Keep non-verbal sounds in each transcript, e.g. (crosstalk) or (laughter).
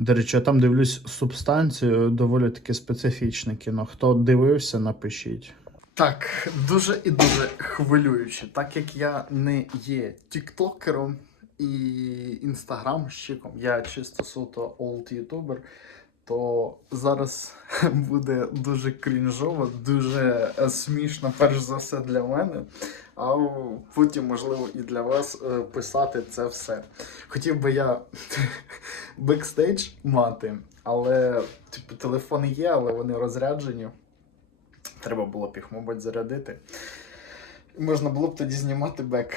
До речі, я там дивлюсь субстанцію, доволі таки специфічне кіно. Хто дивився, напишіть. Так, дуже і дуже хвилююче. Так як я не є тіктокером і інстаграмщиком, я чисто суто олд ютубер, то зараз (laughs) буде дуже крінжово, дуже е, смішно, перш за все для мене. А потім, можливо, і для вас е, писати це все. Хотів би я (laughs) бекстейдж мати, але типу, телефони є, але вони розряджені. Треба було б їх, мабуть, зарядити. Можна було б тоді знімати бек.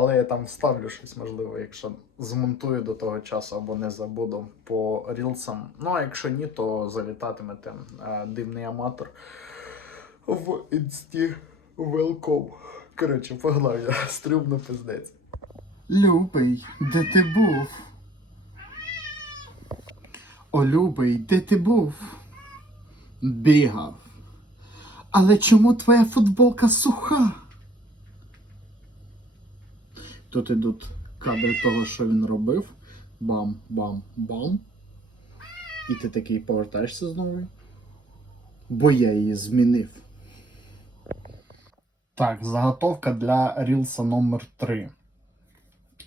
Але я там вставлю щось, можливо, якщо змонтую до того часу або не забуду по рілсам. Ну, а якщо ні, то завітатимете е, дивний аматор в інсті Велком. Коротше, погнав я (laughs) пиздець. Любий, де ти був? О, любий, де ти був? Бігав. Але чому твоя футболка суха? Тут ідуть кадри того, що він робив. Бам, бам, бам. І ти такий повертаєшся знову. Бо я її змінив. Так, заготовка для рілса номер 3.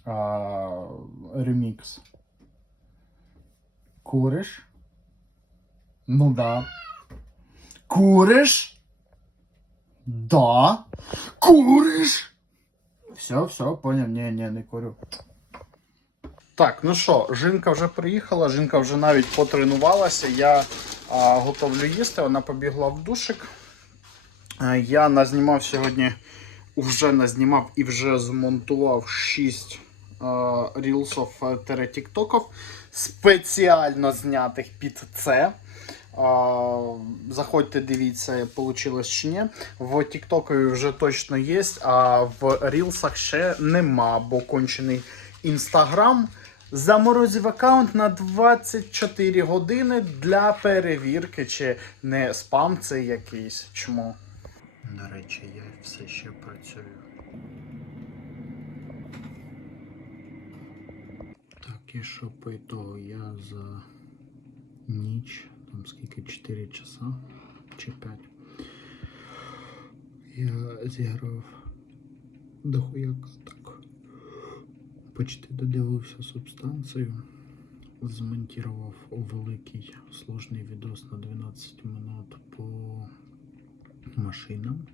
А, ремікс. Куриш? Ну да. Куриш? Да. Куриш? Все, все, поняв. Ні, ні, не курю. Так, ну що, жінка вже приїхала, жінка вже навіть потренувалася. Я а, готовлю їсти, вона побігла в душик. А, я назнімав сьогодні, вже назнімав і вже змонтував 6 рілсів тере тіктоків, спеціально знятих під це. Заходьте, дивіться, вийшло чи ні. В Тіктокові вже точно є, а в Рілсах ще нема, бо кончений Інстаграм заморозив аккаунт на 24 години для перевірки, чи не спам це якийсь. Чому? До речі, я все ще працюю. Так, і що по ітогу я за ніч, там скільки 4 часа чи 5. Я зіграв дохуяка так. Почти додивився субстанцію. Змонтував великий сложний відос на 12 минут по машинам.